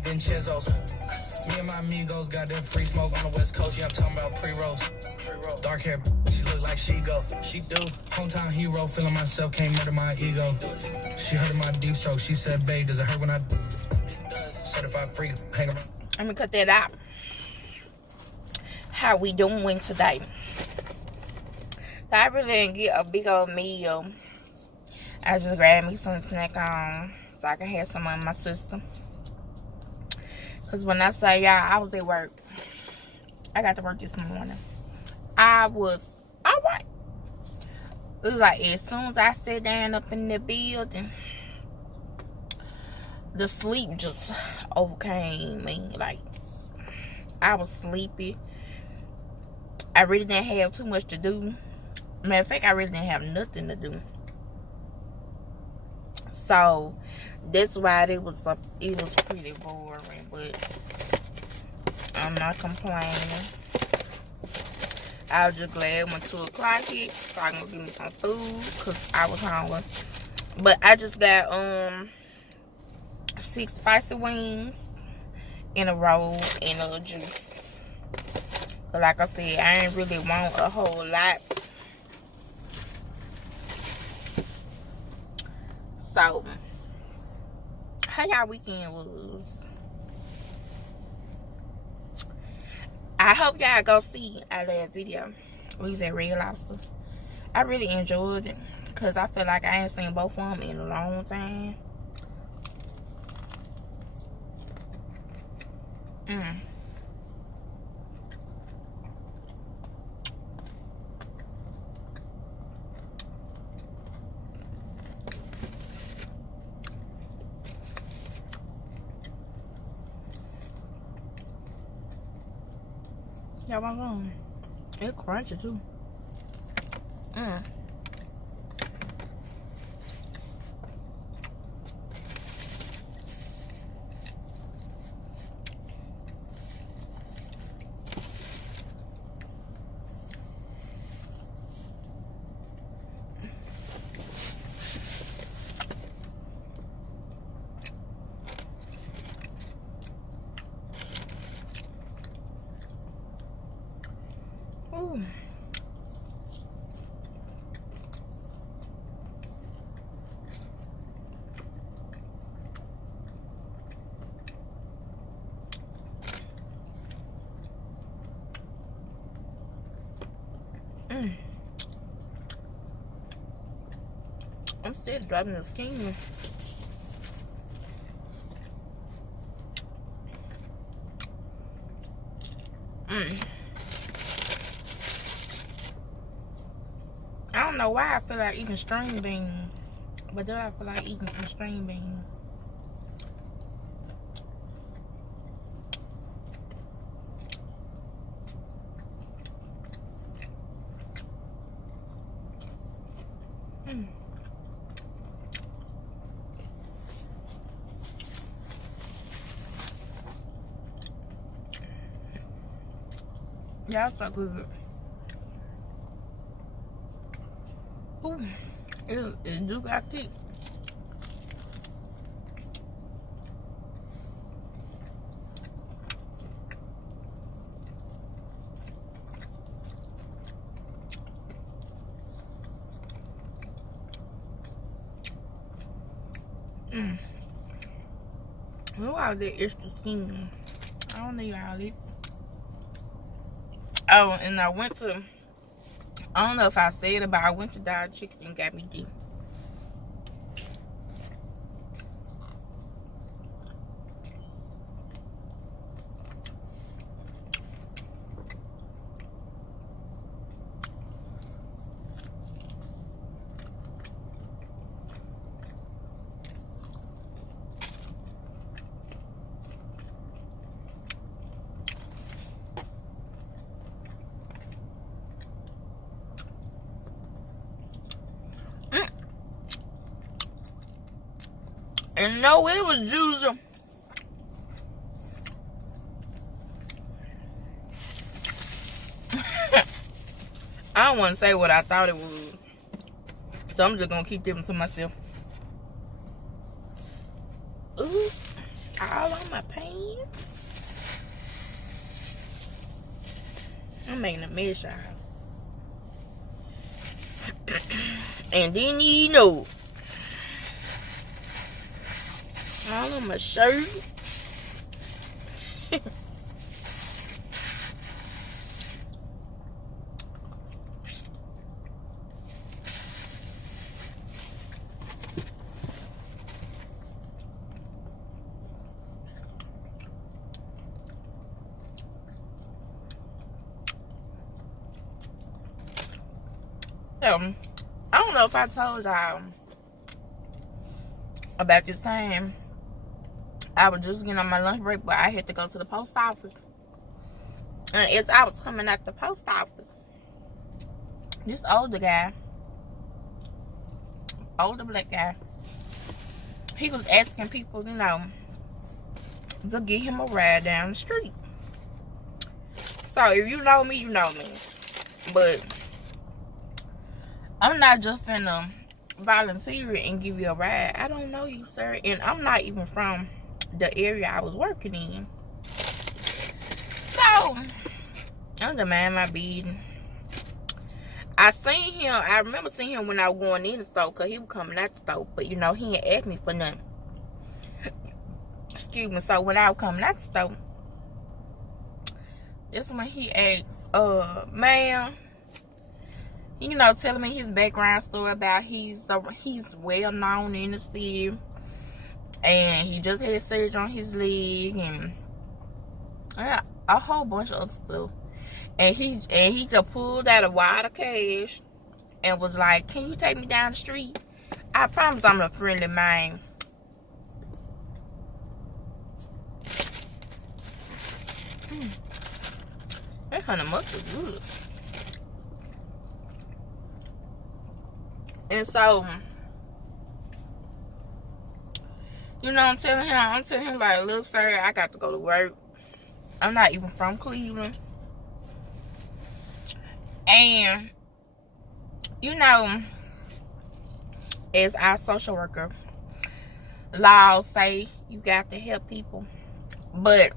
Vincenzo's. Me and my amigos got that free smoke on the West Coast. Yeah, I'm talking about pre-rolls. Dark hair, she look like she go. She do. Hometown hero, feeling myself, can't murder my ego. She heard of my deep stroke. She said, babe, does it hurt when I certified freak? Hang around. Let me cut that out. How we doing today? So I really didn't get a big old meal. I just grabbed me some snack on so I can have some in my system. Because when I say y'all, I was at work. I got to work this morning. I was alright. It was like as soon as I sat down up in the building, the sleep just overcame me. Like, I was sleepy. I really didn't have too much to do. Matter of fact, I really didn't have nothing to do. So that's why it was pretty boring, but I'm not complaining. I was just glad when 2 o'clock hit, so I can go get me some food because I was hungry. But I just got 6 spicy wings in a roll and a juice. So like I said, I ain't really want a whole lot. So, how y'all weekend was? I hope y'all go see our last video. We was at Red Lobster. I really enjoyed it because I feel like I ain't seen both of them in a long time. Y'all want some? It's crunchy too. Ooh. I'm still dropping the skin. I don't know why I feel like eating string beans, but then I feel like eating some string beans. Y'all so good. Ooh, it do got thick. Look how that extra skin. I don't need all it. Oh, and I went to, I don't know if I said it, but I went to Dollar Chicken and got me this. And no, it was juicy. I don't want to say what I thought it was, so I'm just gonna keep them to myself. Ooh, all on my pants. pan. I'm making a mess, y'all. And then you know, all on my shirt. I don't know if I told y'all about this time. I was just getting on my lunch break, but I had to go to the post office. And as I was coming out the post office, this older guy, older black guy, he was asking people, you know, to give him a ride down the street. So if you know me, you know me. But I'm not just finna volunteer and give you a ride. I don't know you, sir. And I'm not even from the area I was working in. So I'm just mind my business. I seen him. I remember seeing him when I was going in the store, because he was coming out the store. But you know, he ain't asked me for nothing. Excuse me. So when I was coming out the store, that's when he asked, ma'am, you know, telling me his background story about he's well known in the city, and he just had surgery on his leg, and a whole bunch of other stuff. And he just pulled out a wad of cash and was like, "Can you take me down the street? I promise I'm a friendly man." That honey mustard good. And so, you know, I'm telling him like, "Look, sir, I got to go to work. I'm not even from Cleveland. And, you know, as our social worker, laws say you got to help people. But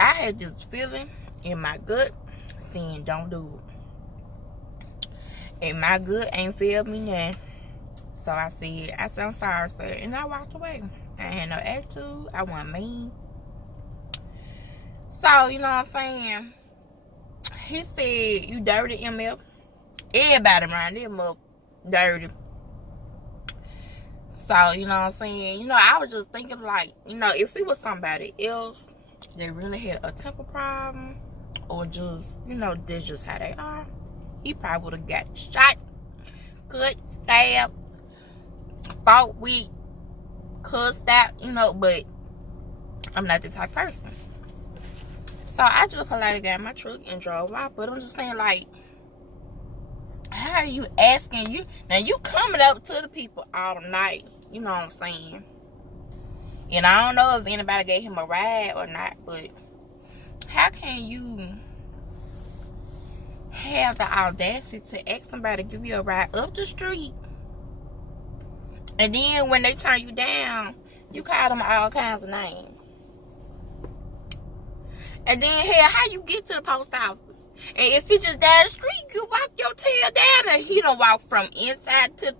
I had this feeling in my gut saying, don't do it. And my gut ain't failed me now. So I said, I'm sorry, sir. And I walked away. I had no attitude. I wasn't mean. So, you know what I'm saying? He said, "You dirty, MF." Everybody around them up dirty. So, you know what I'm saying? You know, I was just thinking like, you know, if it was somebody else that really had a temper problem, or just, you know, that's just how they are, he probably would have got shot, cut, stabbed, fought with, cussed out, you know, but I'm not the type of person. So I just politely got in my truck and drove off. But I'm just saying, like, how are you asking you? Now, you coming up to the people all night. You know what I'm saying? And I don't know if anybody gave him a ride or not. But how can you have the audacity to ask somebody to give you a ride up the street? And then when they turn you down, you call them all kinds of names. And then, hell, how you get to the post office? And if you just down the street, you walk your tail down, and he don't walk from inside the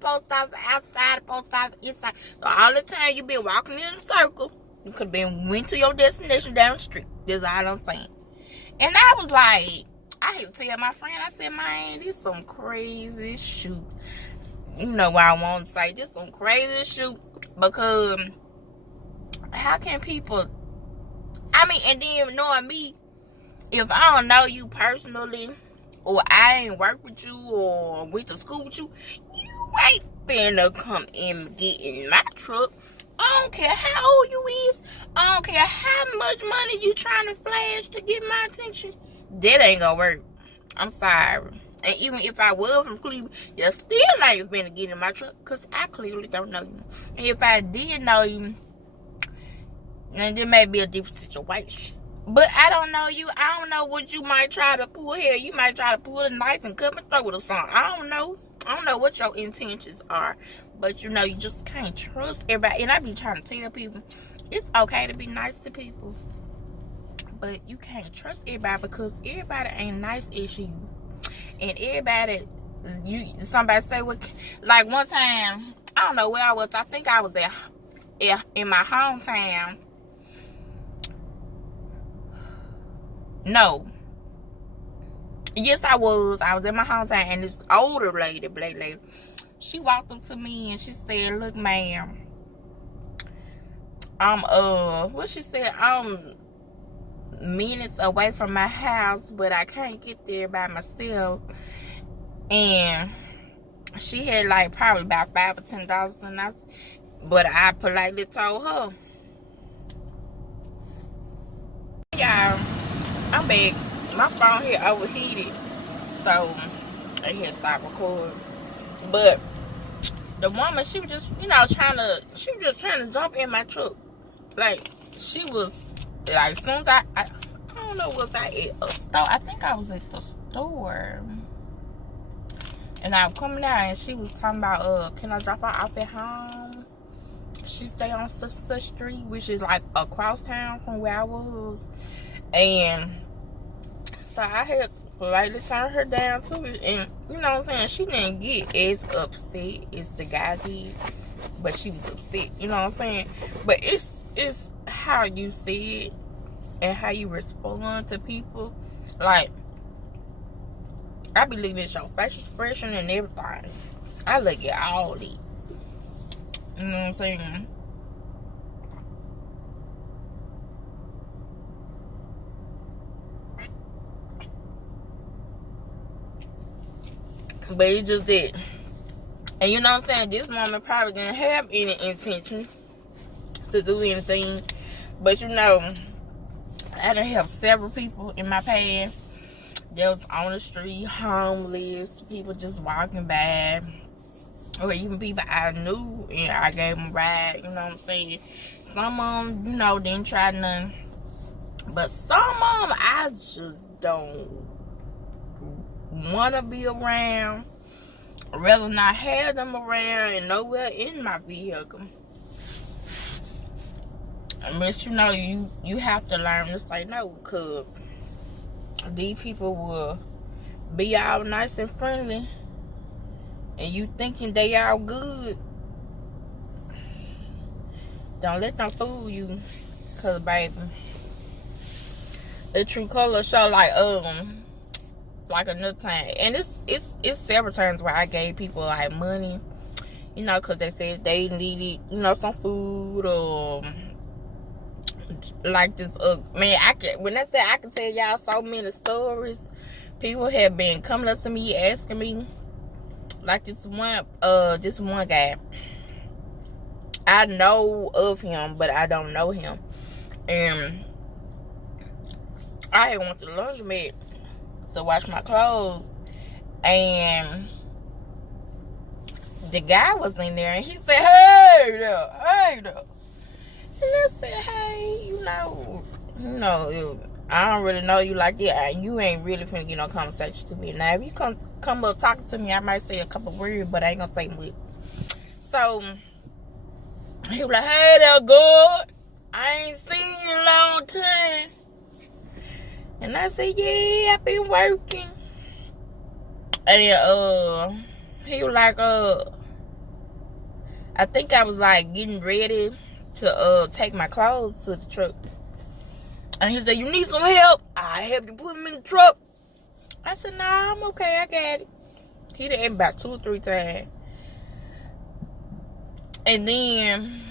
post office, outside the post office, inside. So all the time you been walking in a circle, you could have been went to your destination down the street. That's all I'm saying. And I was like, I had to tell my friend, I said, man, this some crazy shoot. You know what I want to say, this some crazy shoot. Because how can people... I mean, and then knowing me, if I don't know you personally, or I ain't work with you, or went to school with you, you ain't finna come and get in my truck. I don't care how old you is. I don't care how much money you trying to flash to get my attention. That ain't gonna work. I'm sorry. And even if I was from Cleveland, you still ain't finna get in my truck, because I clearly don't know you. And if I did know you, then there may be a different situation. But I don't know you. I don't know what you might try to pull here. You might try to pull a knife and cut my throat or something. I don't know. I don't know what your intentions are. But you know, you just can't trust everybody. And I be trying to tell people, it's okay to be nice to people, but you can't trust everybody, because everybody ain't nice as you. And everybody, somebody say what, like one time, I don't know where I was. I think I was in my hometown. No. Yes, I was. I was in my hometown, and this older lady, black lady, she walked up to me and she said, "Look, ma'am, what she said, I'm minutes away from my house, but I can't get there by myself." And she had like probably about $5 or $10, and but I politely told her, "Y'all, I'm back. My phone here overheated, so I had to stop recording." But the woman, she was just, trying to jump in my truck. Like, she was, like, as soon as I don't know, was I at a store? I think I was at the store. And I was coming out, and she was talking about, can I drop her off at home? She stay on such street, which is like across town from where I was. And so I had politely turned her down too. And you know what I'm saying? She didn't get as upset as the guy did, but she was upset. You know what I'm saying? But it's how you say it and how you respond to people. Like, I be looking at your facial expression and everything. I look at all of it. You know what I'm saying? But it's just that. And you know what I'm saying? This woman probably didn't have any intention to do anything. But you know, I done have several people in my past that was on the street, homeless, people just walking by, or even people I knew and I gave them a ride, you know what I'm saying? Some of them, didn't try nothing. But some of them I just don't want to be around. I'd rather not have them around and nowhere in my vehicle. But you have to learn to say no, because these people will be all nice and friendly, and you thinking they all good. Don't let them fool you, because baby, the true color show. Like another time, and it's several times where I gave people like money, because they said they needed some food, or like this. Man, when I say I can tell y'all so many stories. People have been coming up to me asking me, like this one guy. I know of him, but I don't know him, and I had went to the laundromat to wash my clothes, and the guy was in there, and he said, hey there. And I said, hey, I don't really know you like that, and you ain't really finna get no conversation to me. Now, if you come up talking to me, I might say a couple words, but I ain't gonna say much. So he was like, hey there, good. I ain't seen you in a long time. And I said, yeah, I've been working. And he was like, I think I was like getting ready to take my clothes to the truck. And he said, you need some help? I'll help you put them in the truck. I said, nah, I'm okay, I got it. He did it about 2 or 3 times. And then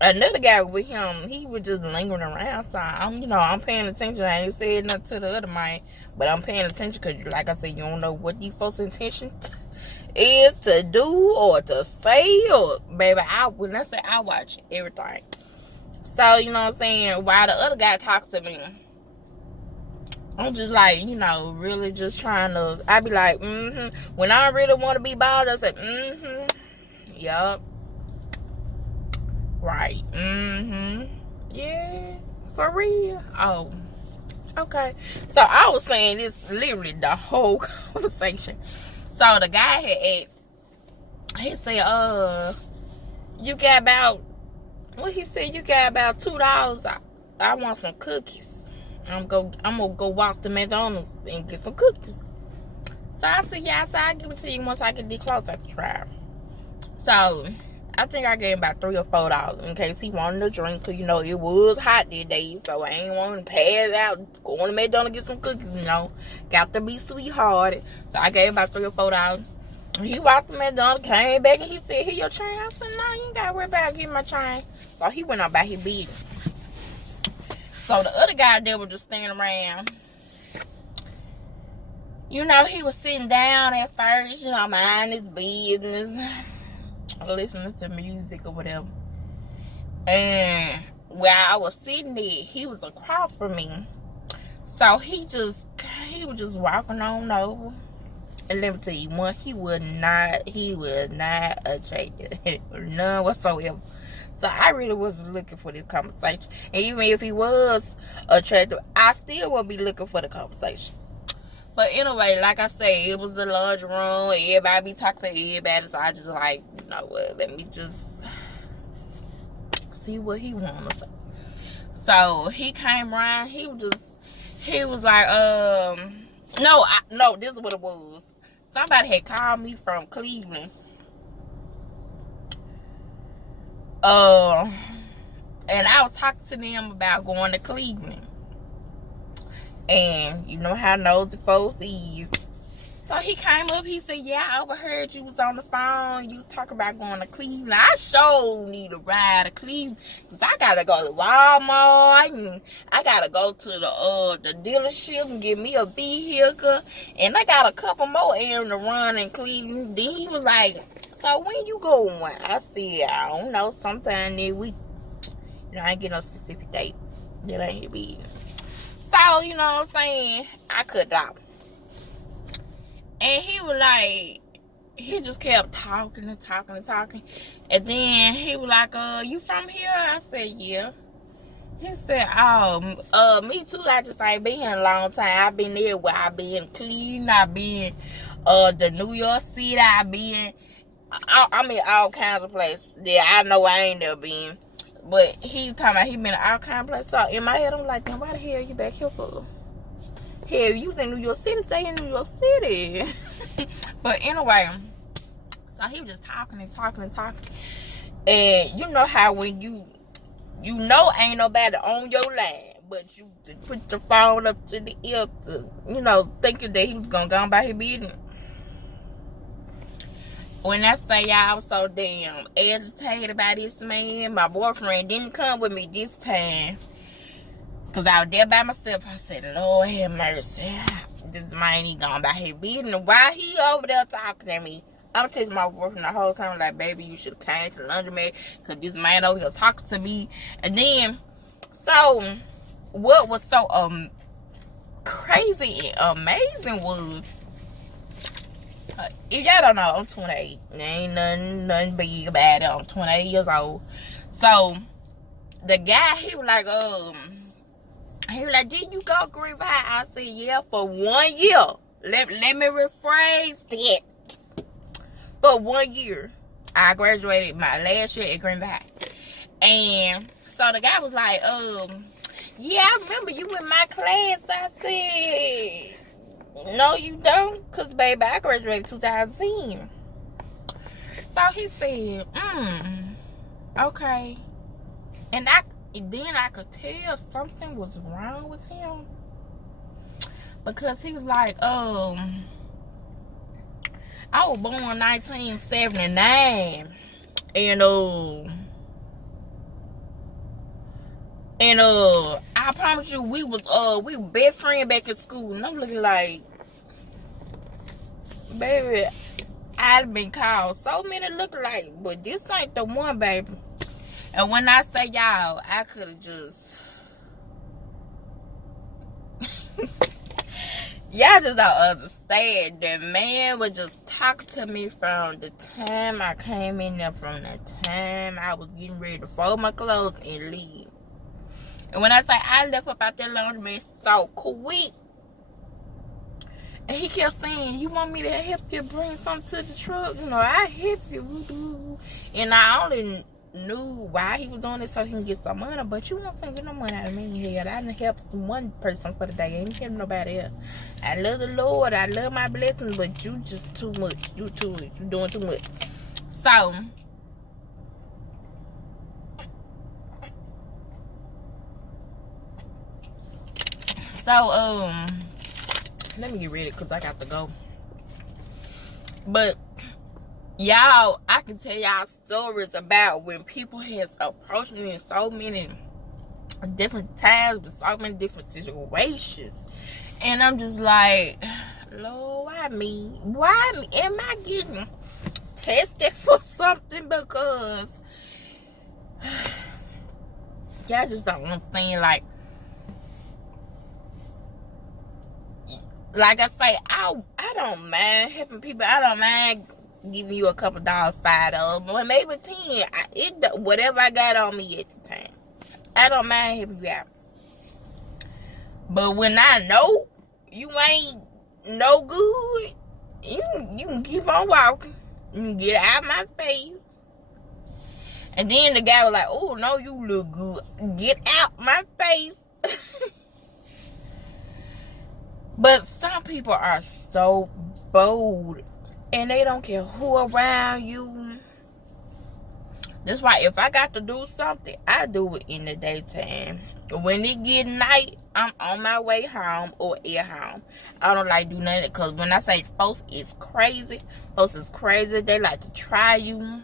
another guy with him, he was just lingering around. So I'm paying attention. I ain't said nothing to the other man, but I'm paying attention because, like I said, you don't know what these folks' intention is to do or to say. Or baby, when I say I watch everything. So you know what I'm saying. While the other guy talks to me, I'm just like, really just trying to. I be like, When I really want to be bothered, I say, yup. Right. Yeah. For real. Oh. Okay. So I was saying this literally the whole conversation. So the guy had asked, He said, you got about, what he said, you got about $2. I want some cookies. I'm gonna go walk to McDonald's and get some cookies. So I said, yeah, so I'll give it to you once I get this close at the drive. So I think I gave him about $3 or $4 in case he wanted a drink, because, you know, it was hot that day, so I ain't want to pass out, going to McDonald's get some cookies, you know. Got to be sweethearted. So I gave him about $3 or $4. He walked to McDonald's, came back, and he said, here your chain. I said, no, you ain't got to worry about getting my chain. So he went on by his business. So the other guy that was just standing around, you know, he was sitting down at first, you know, minding his business, listening to music or whatever. And where I was sitting there, he was across from me. So he was just walking on over. And let me tell you one, he was not attractive. None whatsoever. So I really wasn't looking for this conversation. And even if he was attractive, I still would be looking for the conversation. But anyway, like I said, it was the lunch room. Everybody be talking to everybody. So I just like, you know what, let me just see what he want to say. So he came around. He was like, no, this is what it was. Somebody had called me from Cleveland. And I was talking to them about going to Cleveland. And you know how nosy folks is. So he came up, he said, yeah, I overheard you was on the phone. You was talking about going to Cleveland. I sure need a ride to Cleveland. Because I got to go to Walmart. And I got to go to the dealership and get me a vehicle. And I got a couple more errands to run in Cleveland. Then he was like, so when you going? I said, I don't know, sometime next week. You know, I ain't get no specific date. That ain't his business. So, you know what I'm saying? I cut it off. And he was like, he just kept talking and talking and talking. And then he was like, you from here? I said, yeah. He said, me too. I just ain't been here a long time. I've been there where I've been Cleveland. I've been the New York City. I've been, I mean, all kinds of places. Yeah, I know I ain't never been. But he talking about he been all kinds of places. So in my head, I'm like, then why the hell you back here for? Hell, you was in New York City, stay in New York City. But anyway, so he was just talking and talking and talking. And you know how when you know ain't nobody on your line, but you put the phone up to the ear to, you know, thinking that he was gonna go on by his business. When I say y'all, I was so damn agitated about this man. My boyfriend didn't come with me this time. Because I was there by myself. I said, Lord have mercy. This man ain't gone by his business. Why he over there talking to me? I'm texting my boyfriend the whole time. Like, baby, you should have came to the laundromat. Because this man over here talking to me. And then, so, what was so crazy and amazing was, if y'all don't know, I'm 28. There ain't nothing big about it. I'm 28 years old. So, the guy, he was like, did you go Green Valley? I said, yeah, for 1 year. Let me rephrase that. For 1 year. I graduated my last year at Green Valley. And so the guy was like, yeah, I remember you in my class. I said, no, you don't. Because, baby, I graduated in 2010. So he said, okay. And then I could tell something was wrong with him. Because he was like, I was born in 1979. And I promise you we were best friends back in school. And I'm looking like, baby, I've been called so many lookalikes, but this ain't the one, baby. And when I say y'all, I could have just y'all just don't understand. The man would just talk to me from the time I came in there, from the time I was getting ready to fold my clothes and leave. And when I say I left up out that laundromat so quick, And he kept saying, you want me to help you bring something to the truck? You know, I help you. And I only knew why he was doing it so he can get some money. But you won't get no money out of me. Hell, I done helped one person for the day. I ain't helping nobody else. I love the Lord. I love my blessings. But you just too much. You doing too much. So, let me get ready because I got to go. But, y'all, I can tell y'all stories about when people has approached me in so many different times with so many different situations. And I'm just like, Lord, why me? Why me? Am I getting tested for something? Because y'all just don't understand, like I say, I don't mind helping people. I don't mind giving you a couple dollars, $5, or maybe 10. Whatever I got on me at the time, I don't mind helping you out. But when I know you ain't no good, you can keep on walking. You can get out of my face. And then the guy was like, oh no, you look good. Get out my face. But some people are so bold and they don't care who around you. That's why if I got to do something, I do it in the daytime. When it get night, I'm on my way home or at home. I don't like do nothing because when I say folks is crazy, they like to try you.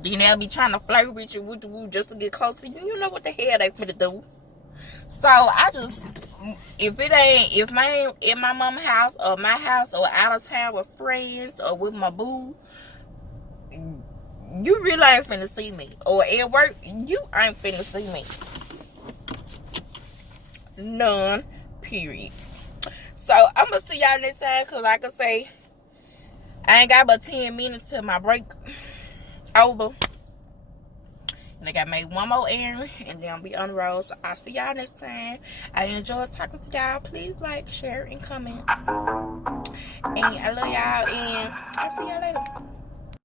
Then they'll be trying to flirt with you just to get close to you. You know what the hell they finna do. So I just, if I ain't in my mama's house or my house or out of town with friends or with my boo, you really ain't finna see me. Or at work, you ain't finna see me. None, period. So I'm gonna see y'all next time, cause like I say, I ain't got but 10 minutes till my break over. And I got to make one more errand and then I'll be on the road. So I'll see y'all next time. I enjoyed talking to y'all. Please like, share, and comment. And I love y'all. And I'll see y'all later.